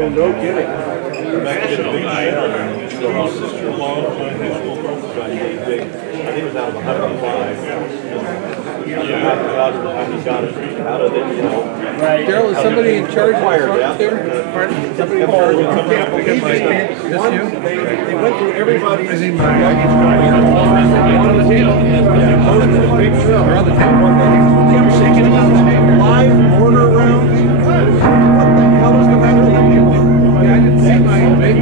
Oh, no kidding. I think it was out of 105. He got it out of it, you know. Right. Daryl, is somebody in charge of the front there? Pardon? Somebody in charge of the front there? They went through everybody. I need my on the table. Yeah, they're on the table. You ever thinking about live mortar rounds? What the hell is the matter with you? Yeah, I didn't see my baby.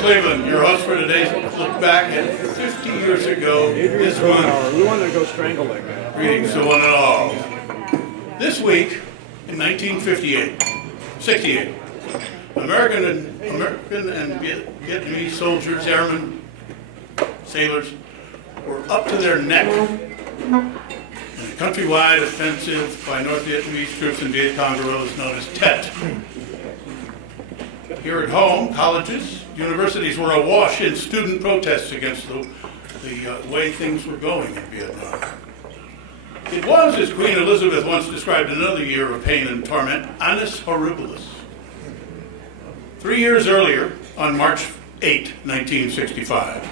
Cleveland, your host for today's look back at 50 years ago this month. We wanted to go strangle like that. Greetings to one and all. This week, in 68, American and Vietnamese soldiers, airmen, sailors were up to their neck in a countrywide offensive by North Vietnamese troops in Viet Cong guerrillas known as Tet. Here at home, colleges, universities were awash in student protests against the way things were going in Vietnam. It was, as Queen Elizabeth once described another year of pain and torment, annus horribilis. 3 years earlier, on March 8, 1965,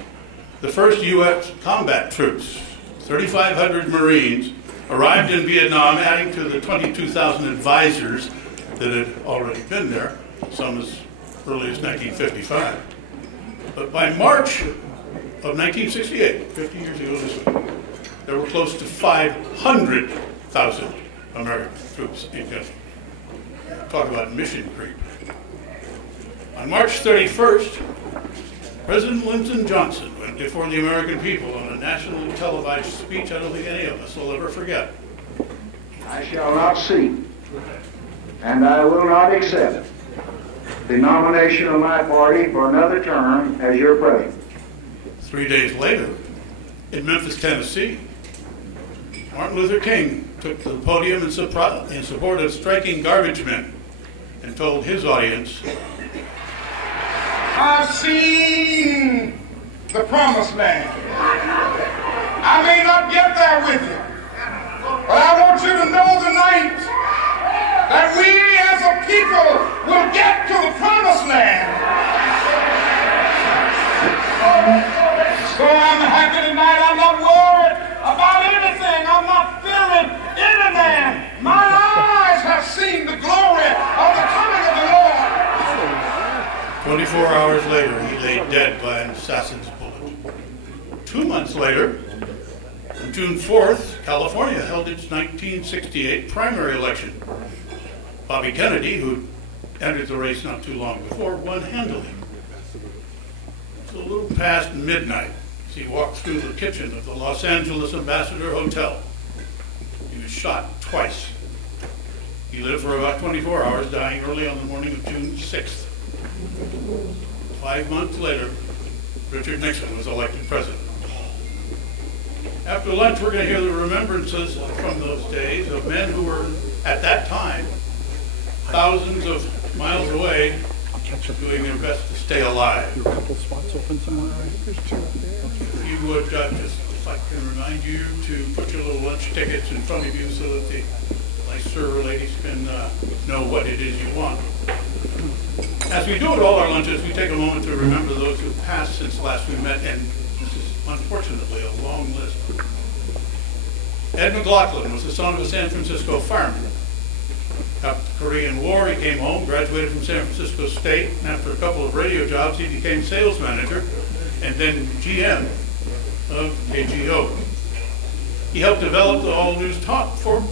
the first U.S. combat troops, 3,500 Marines, arrived in Vietnam, adding to the 22,000 advisors that had already been there, some as early as 1955. But by March of 1968, 50 years ago this week, there were close to 500,000 American troops in country. Talk about mission creep. On March 31st, President Lyndon Johnson went before the American people on a nationally televised speech I don't think any of us will ever forget. I shall not seek, and I will not accept the nomination of my party for another term as your president. 3 days later, in Memphis, Tennessee, Martin Luther King took to the podium in support of striking garbage men and told his audience, I've seen the promised land. I may not get there with you, but I want you to know tonight that we as a people will get to the promised land. So I'm happy tonight. I'm not worried about anything. I'm not fearing any man. My eyes have seen the glory of the coming of the Lord. 24 hours later, he lay dead by an assassin's bullet. 2 months later, on June 4th, California held its 1968 primary election. Bobby Kennedy, who entered the race not too long before, won handily. It was a little past midnight as he walked through the kitchen of the Los Angeles Ambassador Hotel. He was shot twice. He lived for about 24 hours, dying early on the morning of June 6th. 5 months later, Richard Nixon was elected president. After lunch, we're going to hear the remembrances from those days of men who were, at that time, thousands of miles away, doing their best to stay alive. There are a couple spots open somewhere, right? There's two up there. If you would just, if I can remind you to put your little lunch tickets in front of you so that the nice server ladies can know what it is you want. As we do at all our lunches, we take a moment to remember those who passed since last we met, and this is unfortunately a long list. Ed McLaughlin was the son of a San Francisco fireman. After the Korean War, he came home, graduated from San Francisco State, and after a couple of radio jobs, he became sales manager and then GM of KGO. He helped develop the all-news talk format,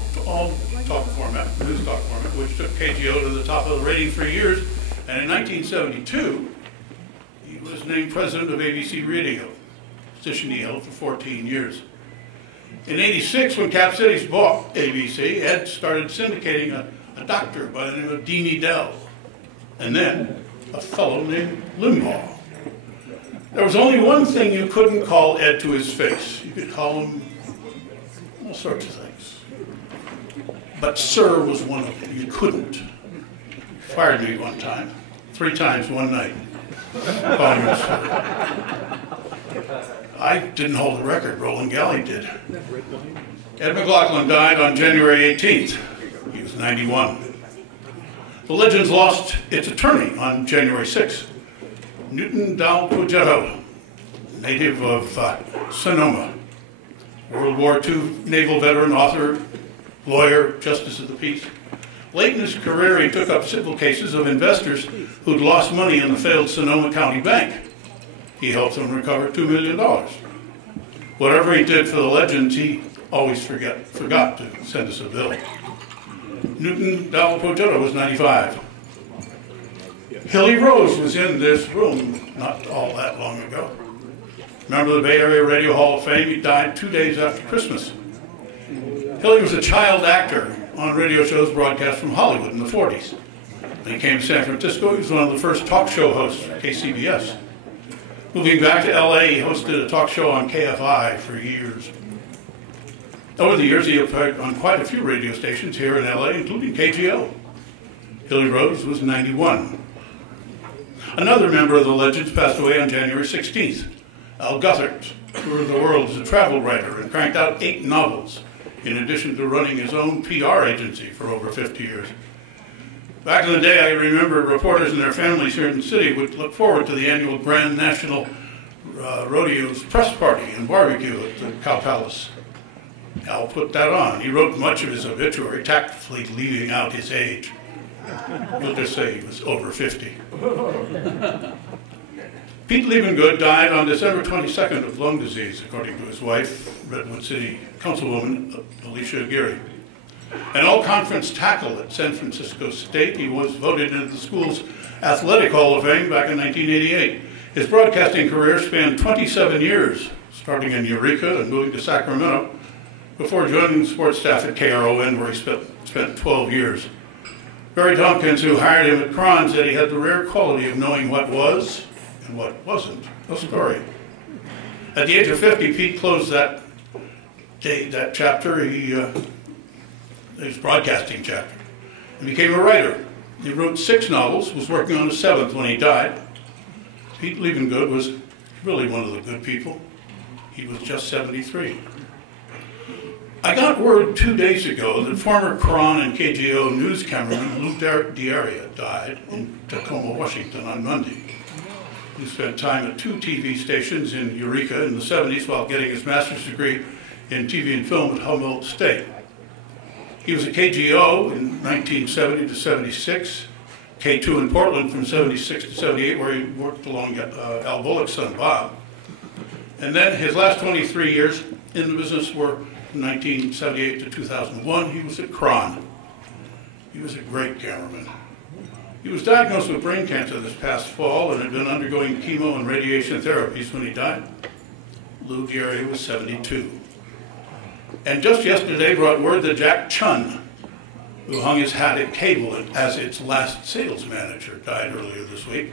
which took KGO to the top of the rating for years. And in 1972, he was named president of ABC Radio, a position he held for 14 years. In '86, when Cap Cities bought ABC, Ed started syndicating a doctor by the name of Dean Edel, and then a fellow named Limbaugh. There was only one thing you couldn't call Ed to his face. You could call him all sorts of things. But sir was one of them. You couldn't. Fired me one time, 3 times one night. Calling him sir. I didn't hold the record, Roland Galley did. Ed McLaughlin died on January 18th. He was 91. The Legends lost its attorney on January 6th. Newton Dal Progetto, native of Sonoma, World War II naval veteran, author, lawyer, justice of the peace. Late in his career, he took up civil cases of investors who'd lost money in the failed Sonoma County Bank. He helped them recover $2 million. Whatever he did for the Legends, he always forgot to send us a bill. Newton Dal Progetto was 95. Hilly Rose was in this room not all that long ago. Member of the Bay Area Radio Hall of Fame, he died 2 days after Christmas. Hilly was a child actor on radio shows broadcast from Hollywood in the 40s. When he came to San Francisco, he was one of the first talk show hosts for KCBS. Moving back to LA, he hosted a talk show on KFI for years. Over the years, he appeared on quite a few radio stations here in LA, including KGO. Hilly Rose was 91. Another member of the Legends passed away on January 16th. Al Guthert toured the world as a travel writer and cranked out 8 novels, in addition to running his own PR agency for over 50 years. Back in the day, I remember reporters and their families here in the city would look forward to the annual Grand National Rodeo's press party and barbecue at the Cow Palace. Al put that on. He wrote much of his obituary, tactfully leaving out his age. We'll just say he was over 50. Pete Liebengood died on December 22nd of lung disease, according to his wife, Redwood City Councilwoman Alicia Aguirre. An all-conference tackle at San Francisco State, he was voted into the school's Athletic Hall of Fame back in 1988. His broadcasting career spanned 27 years, starting in Eureka and moving to Sacramento, before joining the sports staff at KRON, where he spent 12 years. Barry Tompkins, who hired him at Cron, said he had the rare quality of knowing what was and what wasn't a story. At the age of 50, Pete closed that chapter, his broadcasting chapter, and became a writer. He wrote 6 novels, was working on the 7th when he died. Pete Liebengood was really one of the good people. He was just 73. I got word 2 days ago that former Cron and KGO news cameraman Lou Diaria died in Tacoma, Washington on Monday. He spent time at 2 TV stations in Eureka in the 70s while getting his master's degree in TV and film at Humboldt State. He was at KGO in 1970 to 76, K2 in Portland from 76 to 78, where he worked along Al Bullock's son, Bob. And then his last 23 years in the business were from 1978 to 2001. He was at Cron. He was a great cameraman. He was diagnosed with brain cancer this past fall and had been undergoing chemo and radiation therapies when he died. Lou Diaria was 72. And just yesterday brought word that Jack Chun, who hung his hat at Cable as its last sales manager, died earlier this week.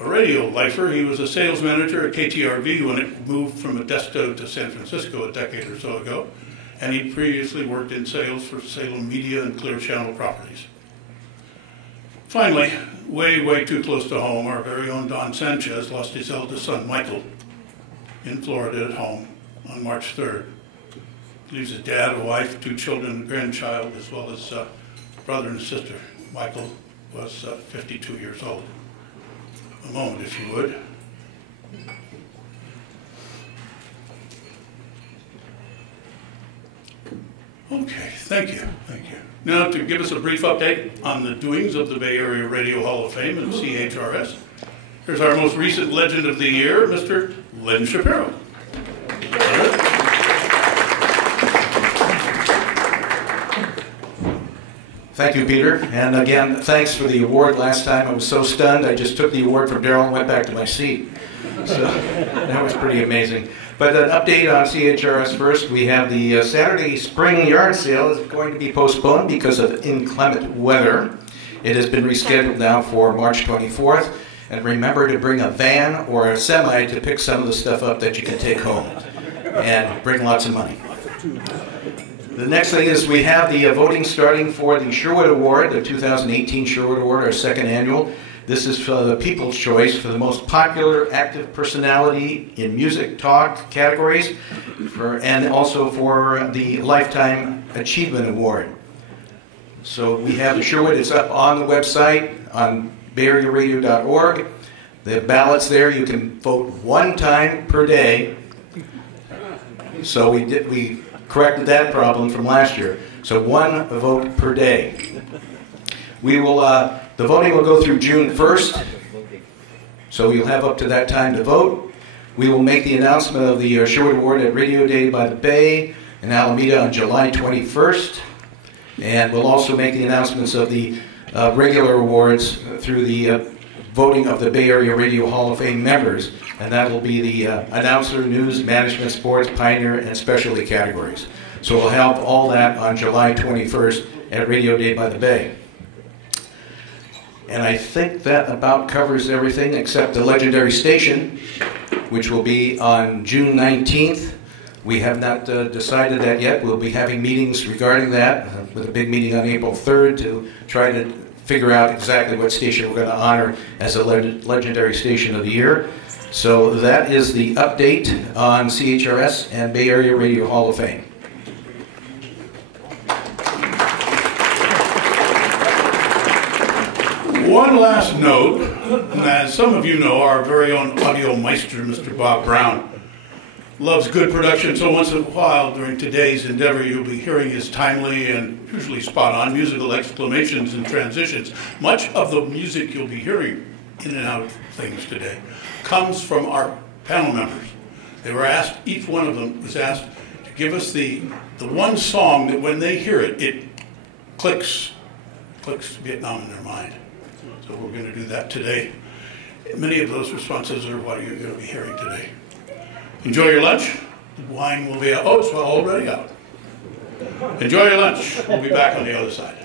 A radio lifer, he was a sales manager at KTRV when it moved from Modesto to San Francisco a decade or so ago, and he previously worked in sales for Salem Media and Clear Channel Properties. Finally, way too close to home, our very own Don Sanchez lost his eldest son, Michael, in Florida at home on March 3rd. He leaves his dad, a wife, 2 children, a grandchild, as well as brother and sister. Michael was 52 years old. A moment, if you would. Okay, thank you. Now, to give us a brief update on the doings of the Bay Area Radio Hall of Fame and CHRS, here's our most recent Legend of the Year, Mr. Len Shapiro. Thank you, Peter. And again, thanks for the award last time. I was so stunned, I just took the award from Daryl and went back to my seat. So that was pretty amazing. But an update on CHRS first. We have the Saturday spring yard sale is going to be postponed because of inclement weather. It has been rescheduled now for March 24th. And remember to bring a van or a semi to pick some of the stuff up that you can take home. And bring lots of money. The next thing is we have the voting starting for the Sherwood Award, the 2018 Sherwood Award, our second annual. This is for the People's Choice for the most popular active personality in music talk categories, and also for the Lifetime Achievement Award. So we have the Sherwood, it's up on the website on BayAreaRadio.org. The ballots there, you can vote one time per day. So we corrected that problem from last year. So one vote per day. We will, the voting will go through June 1st. So you'll have up to that time to vote. We will make the announcement of the Sherwood Award at Radio Day by the Bay in Alameda on July 21st. And we'll also make the announcements of the regular awards through the voting of the Bay Area Radio Hall of Fame members. And that will be the announcer, news, management, sports, pioneer, and specialty categories. So we'll have all that on July 21st at Radio Day by the Bay. And I think that about covers everything except the Legendary Station, which will be on June 19th. We have not decided that yet. We'll be having meetings regarding that, with a big meeting on April 3rd to try to figure out exactly what station we're going to honor as a Legendary Station of the Year. So that is the update on CHRS and Bay Area Radio Hall of Fame. One last note, as some of you know, our very own audio maestro, Mr. Bob Brown, loves good production, so once in a while during today's endeavor you'll be hearing his timely and usually spot-on musical exclamations and transitions. Much of the music you'll be hearing in and out of things today comes from our panel members. They were asked, each one of them was asked to give us the one song that when they hear it, it clicks Vietnam in their mind. So we're going to do that today. Many of those responses are what you're going to be hearing today. Enjoy your lunch. The wine will be out. Oh, it's already out. Enjoy your lunch. We'll be back on the other side.